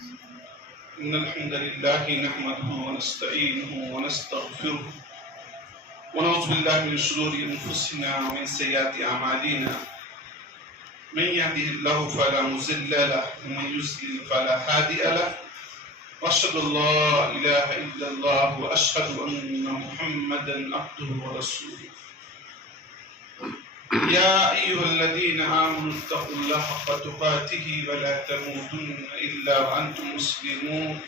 إن الحمد لله نحمده ونستعينه ونستغفره ونعوذ بالله من شرور أنفسنا ومن سيئات أعمالنا من يهده الله فلا مضل له ومن يضلل فلا هادي له وأشهد أن لا إله إلا الله وأشهد أن محمدا عبده ورسوله يا أيها الذين آمنوا اتقوا الله حق تقاته ولا تموتن إلا وأنتم مسلمون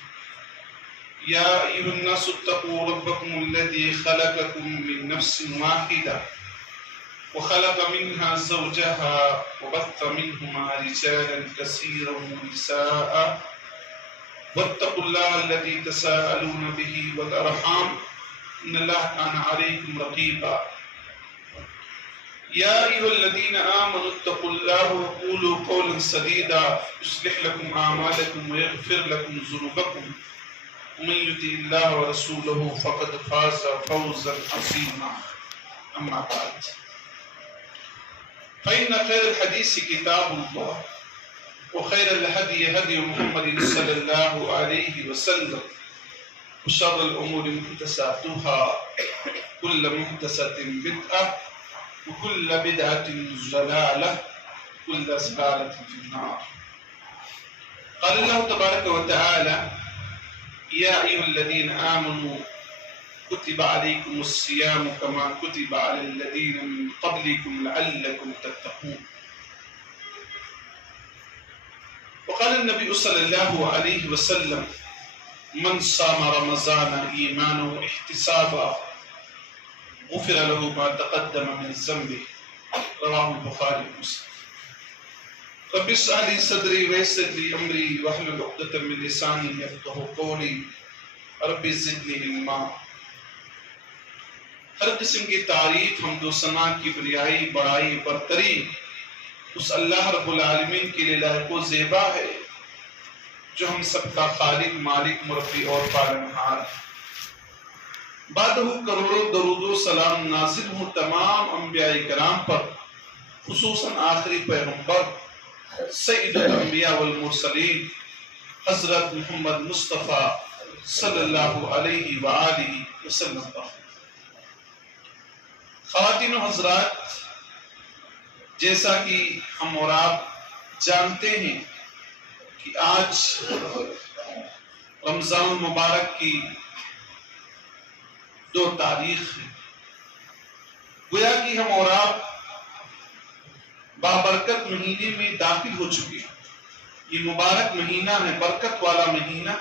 يا أيها الناس اتقوا ربكم الذي خلقكم من نفس واحدة وخلق منها زوجها وبث منهما رجالا كثيرا ونساء واتقوا الله الذي تساءلون به والأرحام إن الله كان عليكم رقيبا يا أيها الذين آمنوا اتقوا الله وقولوا قولا سديدا يصلح لكم أعمالكم ويغفر لكم ذنوبكم ومن يطع الله ورسوله فقد فاز فوزا عظيما أما بعد فإن خير الحديث كتاب الله وخير الهدي هدي محمد صلى الله عليه وسلم وشر الأمور محدثاتها كل محدثة بدعة وكل بدعة ضلالة كل ضلالة في النار. قال الله تبارك وتعالى يا أيها الذين آمنوا كتب عليكم الصيام كما كتب على الذين من قبلكم لعلكم تتقون. وقال النبي صلى الله عليه وسلم من صام رمضان إيمانا واحتسابا غفر له ما تقدم من ذنبه رواه البخاري ومسلم. رب اشرح لي صدري ويسر لي امري واحلل عقدة من لساني يفقهوا قولي رب زدني علما. ہر قسم کی تعریف حمد و ثنا کی بریائی بڑائی برتری اس اللہ رب العالمین کے لیے لائق و زیبا ہے جو ہم سب کا خالق مالک مربی اور پالنہار ہے. بعدہ کروڑوں درود و سلام نازل ہوں تمام انبیاء کرام پر، خصوصاً آخری پیغمبر سید الانبیاء والمرسلین حضرت محمد مصطفیٰ صلی اللہ علیہ وآلہ وسلم پر. خواتین و حضرات، جیسا کہ ہم اور آپ جانتے ہیں کہ آج رمضان المبارک کی 2 تاریخ ہے. گویا کہ ہم اور آپ بابرکت مہینے میں داخل ہو چکے ہیں. یہ مبارک مہینہ ہے، برکت والا مہینہ.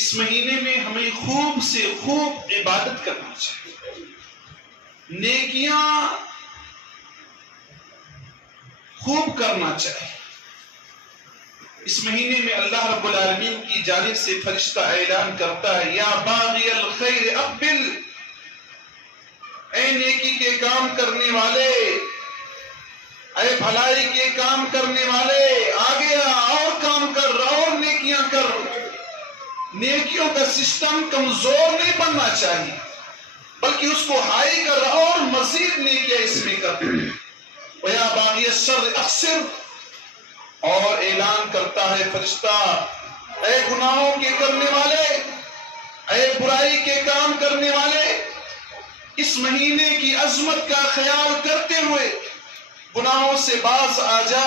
اس مہینے میں ہمیں خوب سے خوب عبادت کرنا چاہیے، نیکیاں خوب کرنا چاہیے. اس مہینے میں اللہ رب العالمین کی جانب سے فرشتہ اعلان کرتا ہے یا باغی الخیر اقبل، اے نیکی کے کام کرنے والے، اے بھلائی کے کام کرنے والے، آگے اور کام کر، اور نیکیاں کر. نیکیوں کا سسٹم کمزور نہیں بننا چاہیے بلکہ اس کو ہائی کر اور مزید نیکیاں اس میں کر. وَيَا بَاغِيَ الشَّرِّ أَقْصِرْ، اور اعلان کرتا ہے فرشتہ اے گناہوں کے کرنے والے، اے برائی کے کام کرنے والے، اس مہینے کی عظمت کا خیال کرتے ہوئے گناہوں سے باز آ جا،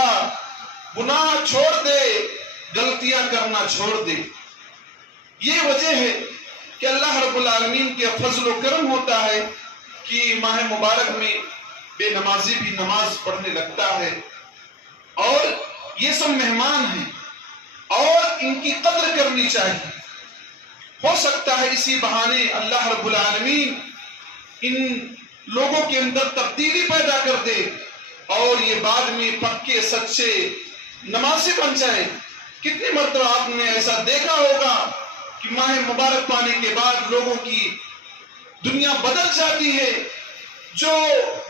گناہ چھوڑ دے، غلطیاں کرنا چھوڑ دے. یہ وجہ ہے کہ اللہ رب العالمین کے فضل و کرم ہوتا ہے کہ ماہ مبارک میں بے نمازی بھی نماز پڑھنے لگتا ہے. اور یہ سب مہمان ہیں اور ان کی قدر کرنی چاہیے. ہو سکتا ہے اسی بہانے اللہ رب العالمین ان لوگوں کے اندر تبدیلی پیدا کر دے اور یہ بعد میں پکے سچے نمازی بن جائے. کتنی مرتبہ آپ نے ایسا دیکھا ہوگا کہ ماہ مبارک پانے کے بعد لوگوں کی دنیا بدل جاتی ہے. جو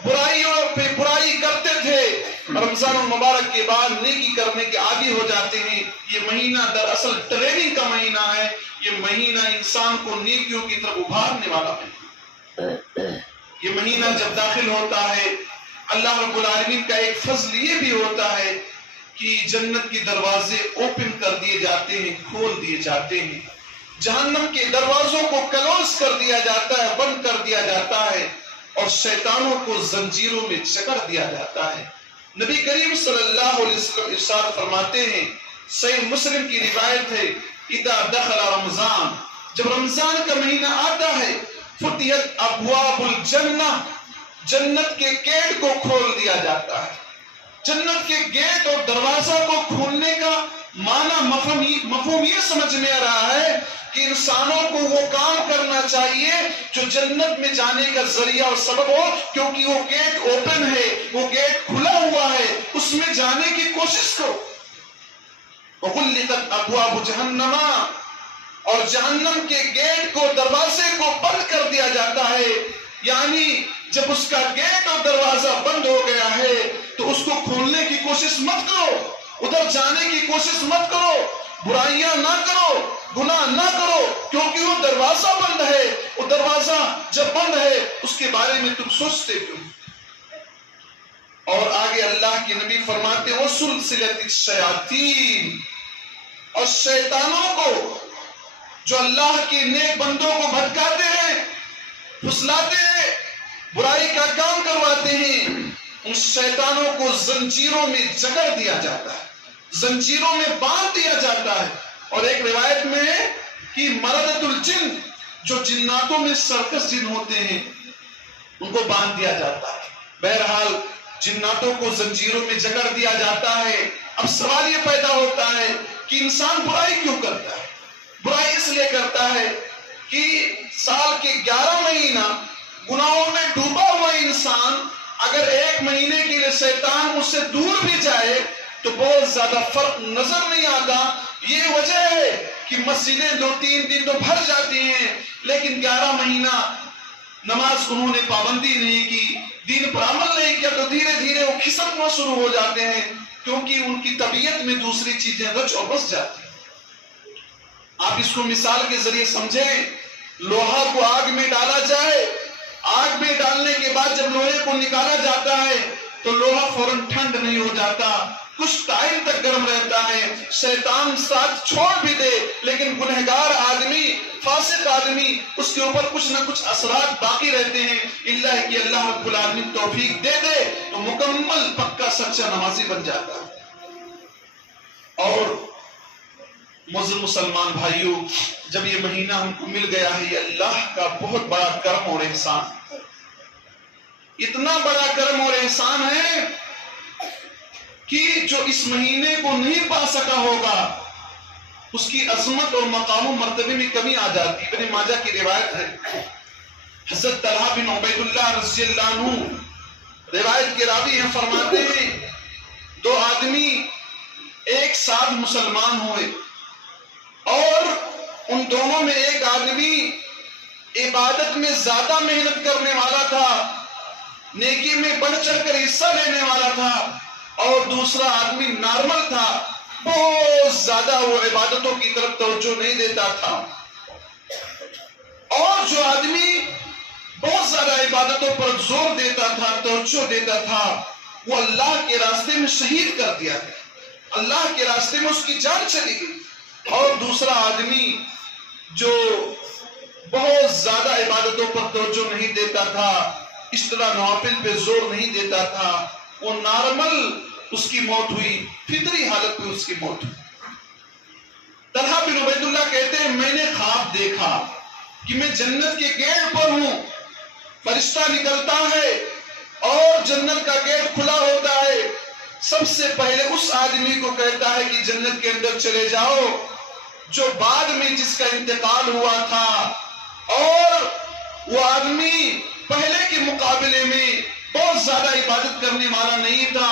برائیوں پہ برائی کرتے تھے رمضان المبارک کے بعد نیکی کرنے کے عادی ہو جاتے ہیں. یہ مہینہ دراصل ٹریننگ کا مہینہ ہے. یہ مہینہ انسان کو نیکیوں کی طرف ابھارنے والا ہے. یہ مہینہ جب داخل ہوتا ہے اللہ رب العالمین کا ایک فضل یہ بھی ہوتا ہے کہ جنت کے دروازے اوپن کر دیے جاتے ہیں، کھول دیے جاتے ہیں، جہنم کے دروازوں کو کلوز کر دیا جاتا ہے، بند کر دیا جاتا ہے، اور شیطانوں کو زنجیروں میں جکڑ دیا جاتا ہے۔ نبی کریم صلی اللہ علیہ وسلم ارشاد فرماتے ہیں، صحیح مسلم کی روایت ہے، اذا دخل رمضان، جب رمضان کا مہینہ آتا ہے، فتحت ابواب الجنہ، جنت کے گیٹ کو کھول دیا جاتا ہے۔ جنت کے گیٹ اور دروازہ کو کھولنے کا معنی مفہوم یہ سمجھ میں آ رہا ہے کہ انسانوں کو وہ کام کرنا چاہیے جو جنت میں جانے کا ذریعہ اور سبب ہو، کیونکہ وہ گیٹ اوپن ہے، وہ گیٹ کھلا ہوا ہے، اس میں جانے کی کوشش کرو۔ وَغُلِّقَتْ أَبْوَابُ جَهَنَّمَ، اور جہنم کے گیٹ کو، دروازے کو بند کر دیا جاتا ہے، یعنی جب اس کا گیٹ اور دروازہ بند ہو گیا ہے تو اس کو کھولنے کی کوشش مت کرو، ادھر جانے کی کوشش مت کرو، برائیاں نہ کرو، گناہ نہ کرو، کیونکہ وہ دروازہ بند ہے۔ وہ دروازہ جب بند ہے اس کے بارے میں تم سوچتے کیوں؟ اور آگے اللہ کے نبی فرماتے ہیں وَسُلْسِلَةِ الشَّيَاطِينِ، اور شیطانوں کو جو اللہ کے نیک بندوں کو بھٹکاتے ہیں، پھسلاتے ہیں، برائی کا کام کرواتے ہیں، ان شیطانوں کو زنجیروں میں جکڑ دیا جاتا ہے، زنجیروں میں باندھ دیا جاتا ہے۔ اور ایک روایت میں ہے کہ مردۃ الجن، جو جناتوں میں سرکس جن ہوتے ہیں، ان کو باندھ دیا جاتا ہے۔ بہرحال جناتوں کو زنجیروں میں جکڑ دیا جاتا ہے۔ اب سوال یہ پیدا ہوتا ہے کہ انسان برائی کیوں کرتا ہے؟ برائی اس لیے کرتا ہے کہ سال کے 11 مہینہ گناہوں میں ڈوبا ہوا انسان اگر ایک مہینے کے لیے شیطان اس سے دور بھی جائے تو بہت زیادہ فرق نظر نہیں آتا۔ یہ وجہ ہے کہ مسجدیں 2-3 دن تو بھر جاتی ہیں، لیکن 11 مہینہ نماز انہوں نے پابندی نہیں کی، دین پر عمل نہیں کیا، تو دھیرے دھیرے وہ کھسکنا شروع ہو جاتے ہیں، کیونکہ ان کی طبیعت میں دوسری چیزیں رچ اور بس جاتی ہیں۔ آپ اس کو مثال کے ذریعے سمجھیں، لوہا کو آگ میں ڈالا جائے، آگ میں ڈالنے کے بعد جب لوہے کو نکالا جاتا ہے تو لوہا فوراً ٹھنڈ نہیں ہو جاتا، کچھ ٹائم تک گرم رہتا ہے۔ شیطان ساتھ چھوڑ بھی دے لیکن گنہگار آدمی، فاسق آدمی، اس کے اوپر کچھ نہ کچھ اثرات باقی رہتے ہیں، اللہ کہ اللہ رب العالمین توفیق دے دے تو مکمل پکا سچا نمازی بن جاتا ہے۔ اور معزز مسلمان بھائیوں، جب یہ مہینہ ہم کو مل گیا ہے، یہ اللہ کا بہت بڑا کرم اور احسان، اتنا بڑا کرم اور احسان ہے کہ جو اس مہینے کو نہیں پا سکا ہوگا اس کی عظمت اور مقام و مرتبے میں کمی آ جاتی۔ ابن ماجہ کی روایت ہے، حضرت طلحہ بن عبید اللہ رضی اللہ عنہ روایت کے راوی ہیں، فرماتے ہیں 2 آدمی ایک ساتھ مسلمان ہوئے اور ان دونوں میں ایک آدمی عبادت میں زیادہ محنت کرنے والا تھا، نیکی میں بڑھ چڑھ کر حصہ لینے والا تھا، اور دوسرا آدمی نارمل تھا، بہت زیادہ وہ عبادتوں کی طرف توجہ نہیں دیتا تھا۔ اور جو آدمی بہت زیادہ عبادتوں پر زور دیتا تھا، توجہ دیتا تھا، وہ اللہ کے راستے میں شہید کر دیا گیا، اللہ کے راستے میں اس کی جان چلی گئی۔ اور دوسرا آدمی جو بہت زیادہ عبادتوں پر توجہ نہیں دیتا تھا، اس طرح نوافل پہ زور نہیں دیتا تھا، وہ نارمل اس کی موت ہوئی، فطری حالت میں اس کی موت ہوئی۔ طلحہ بن عبید اللہ کہتے ہیں میں نے خواب دیکھا کہ میں جنت کے گیٹ پر ہوں، فرشتہ نکلتا ہے اور جنت کا گیٹ کھلا ہوتا ہے، سب سے پہلے اس آدمی کو کہتا ہے کہ جنت کے اندر چلے جاؤ جو بعد میں جس کا انتقال ہوا تھا، اور وہ آدمی پہلے کے مقابلے میں بہت زیادہ عبادت کرنے والا نہیں تھا،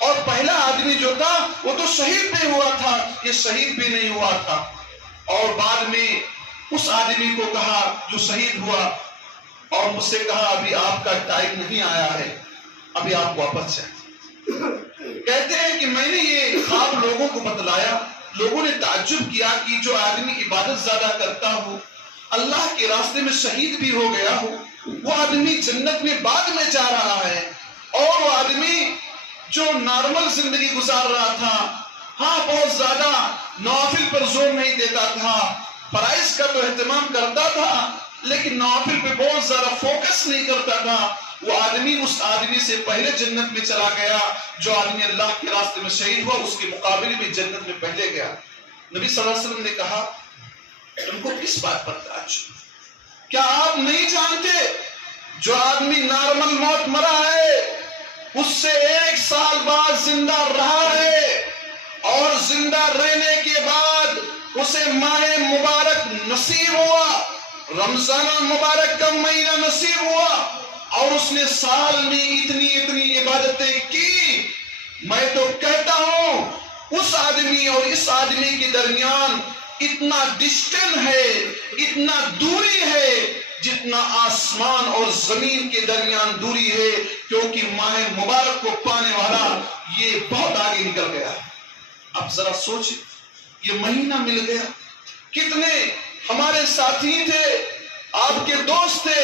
اور پہلا آدمی جو تھا وہ تو شہید بھی ہوا تھا، یہ شہید بھی نہیں ہوا تھا۔ اور بعد میں اس آدمی کو کہا جو شہید ہوا، اور مجھ سے کہا ابھی آپ کا ٹائم نہیں آیا ہے، ابھی آپ واپس جائیں۔ کہتے ہیں کہ میں نے یہ خواب لوگوں کو بتلایا، لوگوں نے تعجب کیا کہ جو آدمی عبادت زیادہ کرتا ہو، اللہ کے راستے میں شہید بھی ہو گیا ہو، وہ آدمی جنت میں بعد میں جا رہا ہے، اور وہ آدمی جو نارمل زندگی گزار رہا تھا، ہاں بہت زیادہ نوافل پر زور نہیں دیتا تھا، فرائض کا تو اہتمام کرتا تھا لیکن نوافل پہ بہت زیادہ فوکس نہیں کرتا تھا، وہ آدمی اس آدمی سے پہلے جنت میں چلا گیا جو آدمی اللہ کے راستے میں شہید ہوا، اس کے مقابلے میں جنت میں پہلے گیا۔ نبی صلی اللہ علیہ وسلم نے کہا تم کو کس بات پر تعجب؟ کیا آپ نہیں جانتے جو آدمی نارمل موت مرا ہے اس سے 1 سال بعد زندہ رہا ہے اور زندہ رہنے کے بعد اسے ماہ مبارک نصیب ہوا، رمضان المبارک کا مہینہ نصیب ہوا اور اس نے سال میں اتنی عبادتیں کی؟ میں تو کہتا ہوں اس آدمی اور اس آدمی کے درمیان اتنا ڈسٹنس ہے، اتنا دوری ہے جتنا آسمان اور زمین کے درمیان دوری ہے، کیونکہ ماہ مبارک کو پانے والا یہ بہت آگے نکل گیا۔ اب ذرا سوچیں، یہ مہینہ مل گیا، کتنے ہمارے ساتھی تھے، آپ کے دوست تھے،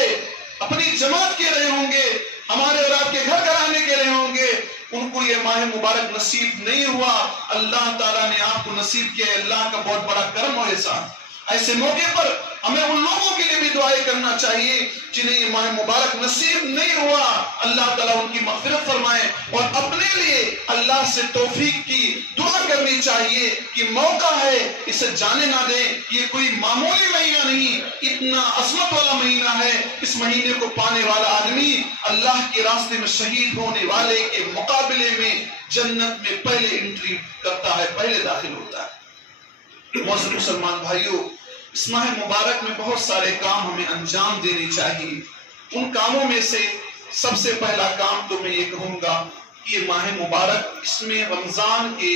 اپنی جماعت کے رہے ہوں گے، ہمارے اور آپ کے گھر گھرانے کے رہے ہوں گے، ان کو یہ ماہ مبارک نصیب نہیں ہوا، اللہ تعالیٰ نے آپ کو نصیب کیا، اللہ کا بہت بڑا کرم و احسان۔ ایسے موقع پر ہمیں ان لوگوں کے لیے بھی دعائیں کرنا چاہیے جنہیں یہ ماہ مبارک نصیب نہیں ہوا، اللہ تعالیٰ ان کی مغفرت فرمائے، اور اپنے لیے اللہ سے توفیق کی دعا کرنی چاہیے کہ موقع ہے، اسے جانے نہ دیں، یہ کوئی معمولی مہینہ نہیں، اتنا عظمت والا مہینہ ہے، اس مہینے کو پانے والا آدمی اللہ کے راستے میں شہید ہونے والے کے مقابلے میں جنت میں پہلے انٹری کرتا ہے، پہلے داخل ہوتا ہے۔ معزز مسلمان بھائیوں، اس ماہ مبارک میں بہت سارے کام ہمیں انجام دینے چاہیے، ان کاموں میں سے سب سے پہلا کام تو میں یہ کہوں گا کہ یہ ماہ مبارک اس میں رمضان کے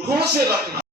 روزے رکھنا